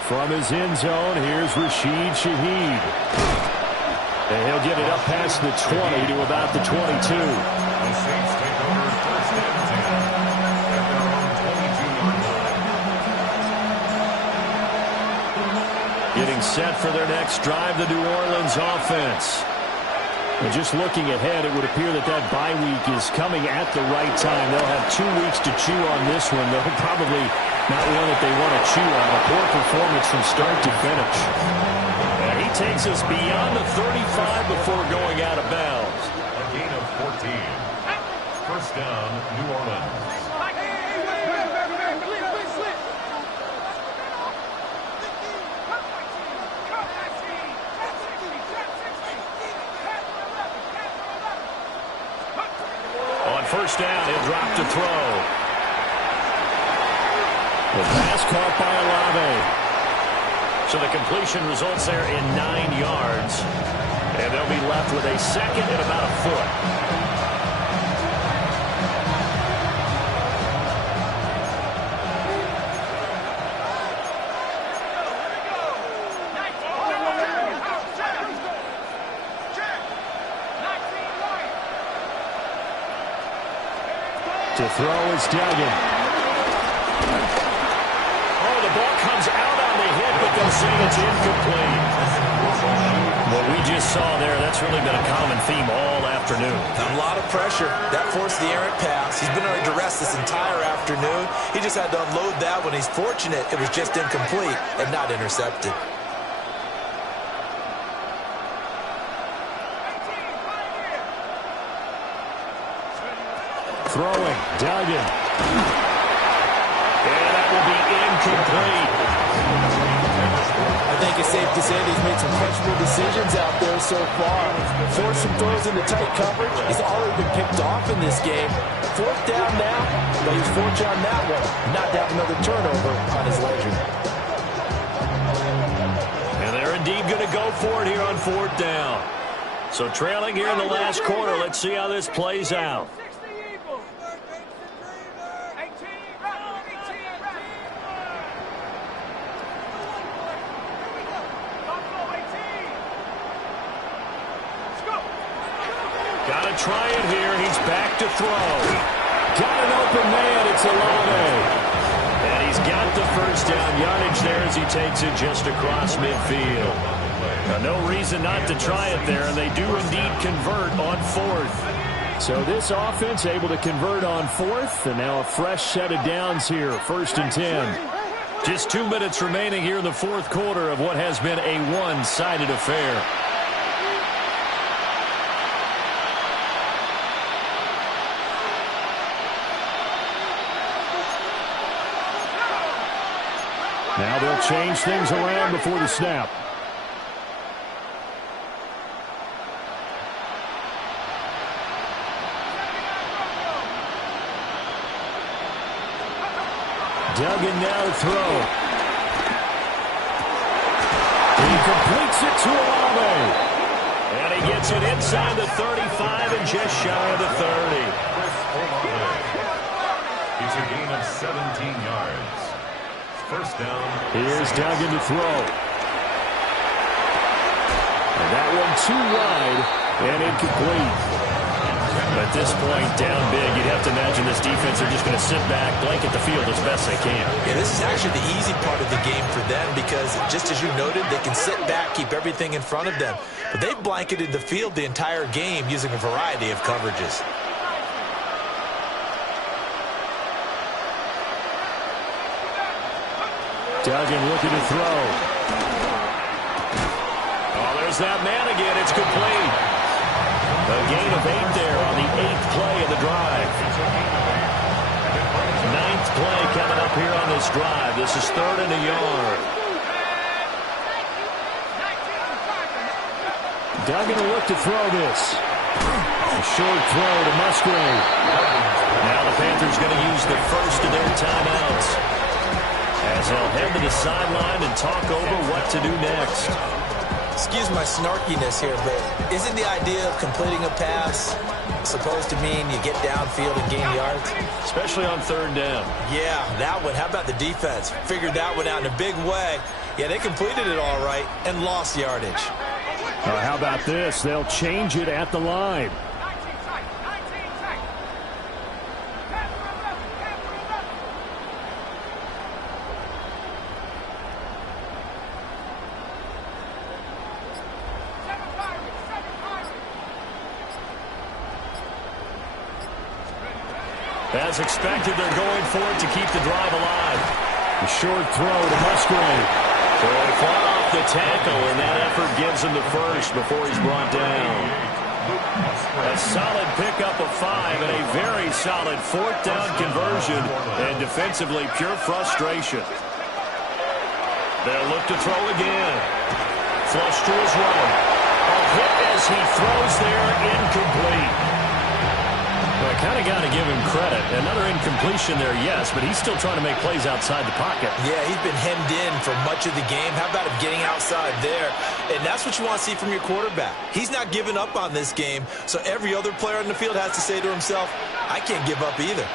From his end zone, here's Rashid Shaheed. And he'll get it up past the 20 to about the 22. The Saints take over first and 10 at their own 22-yard line. Getting set for their next drive, the New Orleans offense. And just looking ahead, it would appear that that bye week is coming at the right time. They'll have 2 weeks to chew on this one. They'll probably not one that they want to chew on. A poor performance from start to finish. And he takes us beyond the 35 before going out of bounds. A gain of 14. First down, New Orleans. First down, he'll drop to throw. The pass caught by Olave. So the completion results there in 9 yards. And they'll be left with a second and about a foot. To throw is Duggan. Oh, the ball comes out on the hit, but they'll say it's incomplete. What we just saw there, that's really been a common theme all afternoon. A lot of pressure. That forced the errant pass. He's been under duress this entire afternoon. He just had to unload that one. He's fortunate it was just incomplete and not intercepted. Throwing, Duggan. And that will be incomplete. I think it's safe to say he's made some questionable decisions out there so far. Forced some throws into tight coverage. He's already been picked off in this game. Fourth down now, but he's fortunate on that one. Not to have another turnover on his ledger. And they're indeed going to go for it here on fourth down. So trailing here in the last quarter, let's see how this plays out. try it here. He's back to throw. Got an open man. It's Olave. And he's got the first down yardage there as he takes it just across midfield. Now, no reason not to try it there, and they do indeed convert on fourth. So this offense able to convert on fourth, and now a fresh set of downs here, 1st and 10. Just 2 minutes remaining here in the fourth quarter of what has been a one-sided affair. Now they'll change things around before the snap. Duggan now to throw. He completes it to Olave. And he gets it inside the 35 and just shy of the 30. It's a gain of 17 yards. First down. Here's Duggan to throw. And that one too wide and incomplete. At this point, down big, you'd have to imagine this defense are just going to sit back, blanket the field as best they can. Yeah, this is actually the easy part of the game for them because, just as you noted, they can sit back, keep everything in front of them. But they've blanketed the field the entire game using a variety of coverages. Duggan looking to throw. Oh, there's that man again. It's complete. A gain of 8 there on the 8th play of the drive. 9th play coming up here on this drive. This is 3rd and a yard. Duggan will look to throw this. A short throw to Musgrave. Now the Panthers going to use the first of their timeouts, as they'll head to the sideline and talk over what to do next. Excuse my snarkiness here, but isn't the idea of completing a pass supposed to mean you get downfield and gain yards? Especially on 3rd down. Yeah, that one. How about the defense? Figured that one out in a big way. Yeah, they completed it all right and lost yardage. How about this? They'll change it at the line. As expected, they're going for it to keep the drive alive. A short throw to Musgrave. So they fought off the tackle, and that effort gives him the first before he's brought down. A solid pickup of 5 and a very solid 4th down conversion, and defensively pure frustration. They'll look to throw again. Flush to his right. A hit as he throws there, incomplete. Well, I kind of got to give him credit. Another incompletion there, yes, but he's still trying to make plays outside the pocket. Yeah, he's been hemmed in for much of the game. How about him getting outside there? And that's what you want to see from your quarterback. He's not giving up on this game, so every other player on the field has to say to himself, I can't give up either.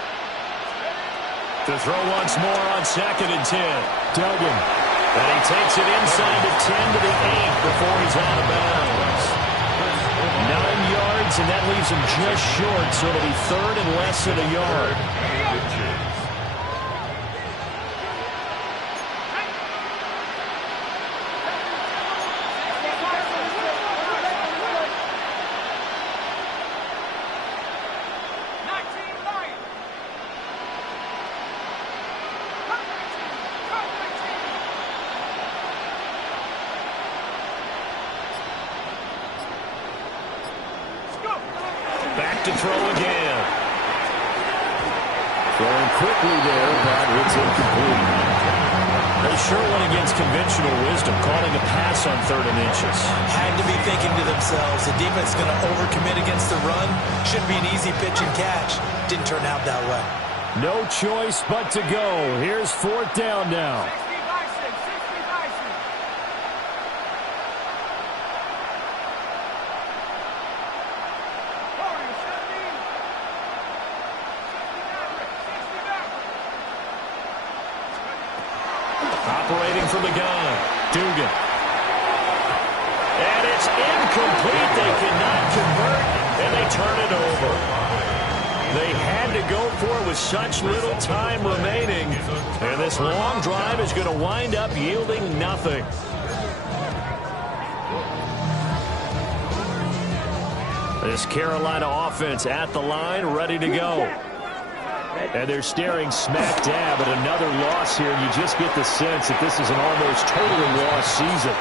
To throw once more on 2nd and 10. Duggan. And he takes it inside the 10 to the 8 before he's out of bounds. 9 yards, and that leaves him just short, so it'll be 3rd and less than a yard. Back to throw again. Throwing quickly there, but it's incomplete. They sure went against conventional wisdom, calling a pass on 3rd and inches. Had to be thinking to themselves, the defense is going to overcommit against the run. Should be an easy pitch and catch. Didn't turn out that way. No choice but to go. Here's 4th down now. Operating from the gun, Dugan. And it's incomplete. They cannot convert. and they turn it over. They had to go for it with such little time remaining, and this long drive is going to wind up yielding nothing. This Carolina offense at the line, ready to go. And they're staring smack dab at another loss here, and you just get the sense that this is an almost totally lost season.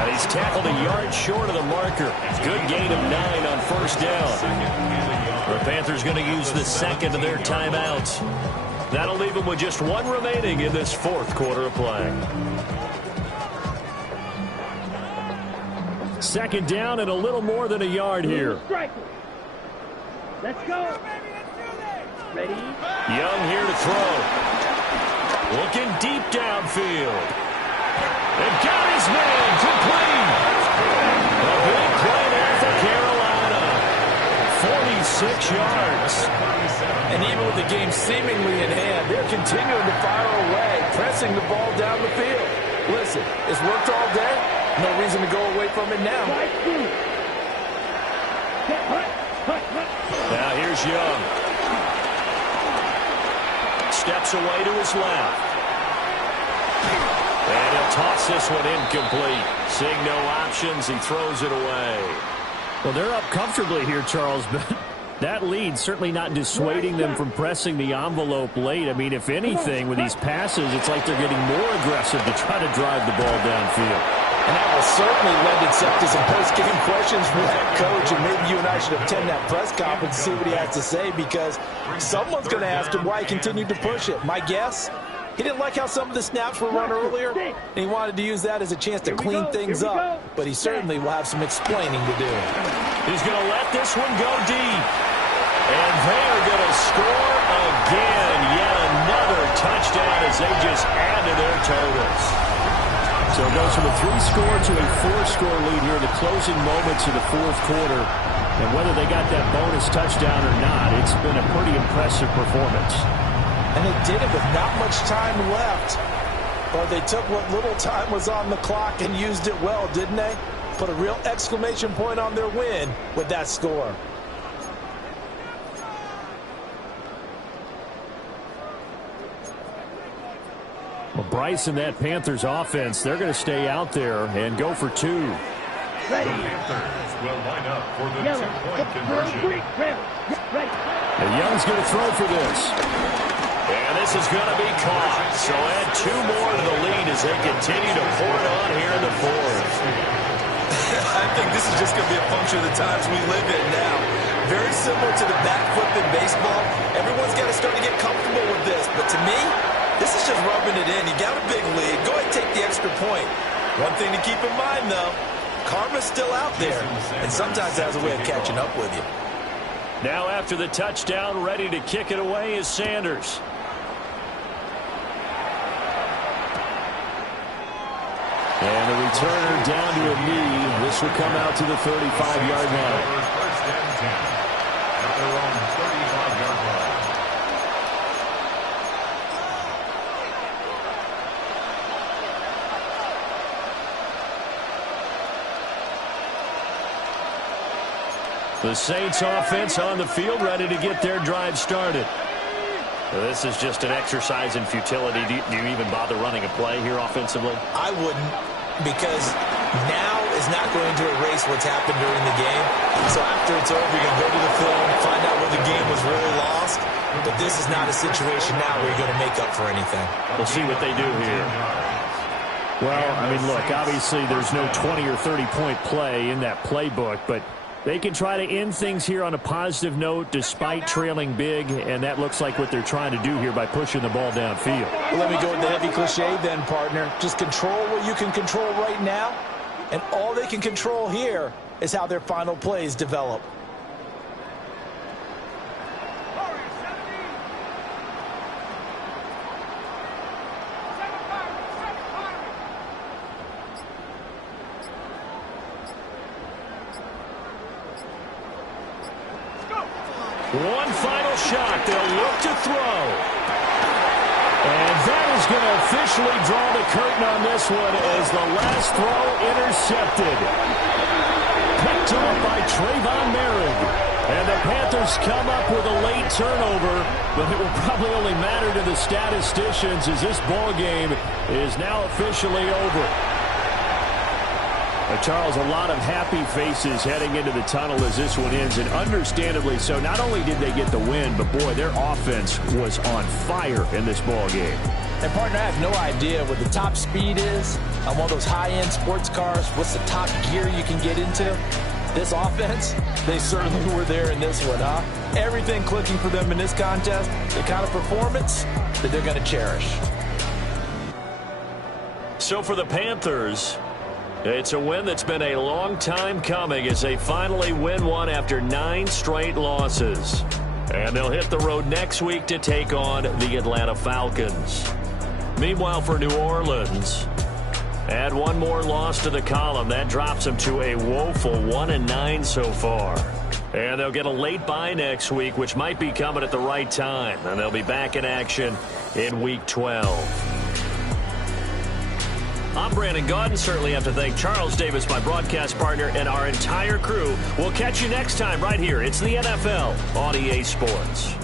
And he's tackled a yard short of the marker. Good gain of 9 on first down. The Panthers going to use the second of their timeouts. That'll leave them with just 1 remaining in this fourth quarter of play. Second down and a little more than a yard here. Let's go. Ready? Young here to throw. Looking deep downfield. And got his man complete. A big play there for Carolina. 46 yards. And even with the game seemingly in hand, they're continuing to fire away, pressing the ball down the field. Listen, it's worked all day. No reason to go away from it now. Now here's Young. Steps away to his left. And he'll toss this one incomplete. Seeing no options, he throws it away. Well, they're up comfortably here, Charles, but that lead certainly not dissuading them from pressing the envelope late. I mean, if anything, with these passes, it's like they're getting more aggressive to try to drive the ball downfield. And that will certainly lend itself to some post-game questions for that coach, and maybe you and I should attend that press conference and see what he has to say, because someone's going to ask him why he continued to push it. My guess, he didn't like how some of the snaps were run earlier, and he wanted to use that as a chance to clean things up, but he certainly will have some explaining to do. He's going to let this one go deep, and they're going to score again. Yet another touchdown as they just add to their totals. So it goes from a 3-score to a 4-score lead here in the closing moments of the fourth quarter. And whether they got that bonus touchdown or not, it's been a pretty impressive performance. And they did it with not much time left. But they took what little time was on the clock and used it well, didn't they? Put a real exclamation point on their win with that score. Well, Bryce and that Panthers offense, they're going to stay out there and go for 2. Ready. Panthers will line up for the two-point conversion. And Young's going to throw for this. And this is going to be caught. So add 2 more to the lead as they continue to pour it on here in the fourth. I think this is just going to be a function of the times we live in now. Very similar to the back flip in baseball. Everyone's got to start to get comfortable with this. But to me, this is just rubbing it in. You got a big lead. Go ahead and take the extra point. One thing to keep in mind, though, karma's still out there, and sometimes has a way of catching up with you. Now after the touchdown, ready to kick it away is Sanders. And the returner down to a knee. This will come out to the 35-yard line. First and 10 at their own 35-yard line. The Saints offense on the field, ready to get their drive started. This is just an exercise in futility. Do you even bother running a play here offensively? I wouldn't, because now is not going to erase what's happened during the game. So after it's over, you're going to go to the film, find out where the game was really lost. But this is not a situation now where you're going to make up for anything. We'll see what they do here. Well, I mean, look, obviously there's no 20 or 30-point play in that playbook, but they can try to end things here on a positive note despite trailing big, and that looks like what they're trying to do here by pushing the ball downfield. Well, let me go with the heavy cliche then, partner. Just control what you can control right now, and all they can control here is how their final plays develop. One final shot. They'll look to throw. And that is going to officially draw the curtain on this one as the last throw intercepted. picked off by Trayvon Merritt. And the Panthers come up with a late turnover, but it will probably only matter to the statisticians as this ball game is now officially over. Charles, a lot of happy faces heading into the tunnel as this one ends, and understandably so. Not only did they get the win, but boy, their offense was on fire in this ball game. And partner, I have no idea what the top speed is on one of those high-end sports cars. What's the top gear you can get into? This offense, they certainly were there in this one, huh? Everything clicking for them in this contest, the kind of performance that they're going to cherish. So for the Panthers, it's a win that's been a long time coming as they finally win one after 9 straight losses. And they'll hit the road next week to take on the Atlanta Falcons. Meanwhile, for New Orleans, add one more loss to the column. That drops them to a woeful 1-9 so far. And they'll get a late bye next week, which might be coming at the right time. And they'll be back in action in Week 12. I'm Brandon Gaudin. Certainly have to thank Charles Davis, my broadcast partner, and our entire crew. We'll catch you next time right here. It's the NFL on EA Sports.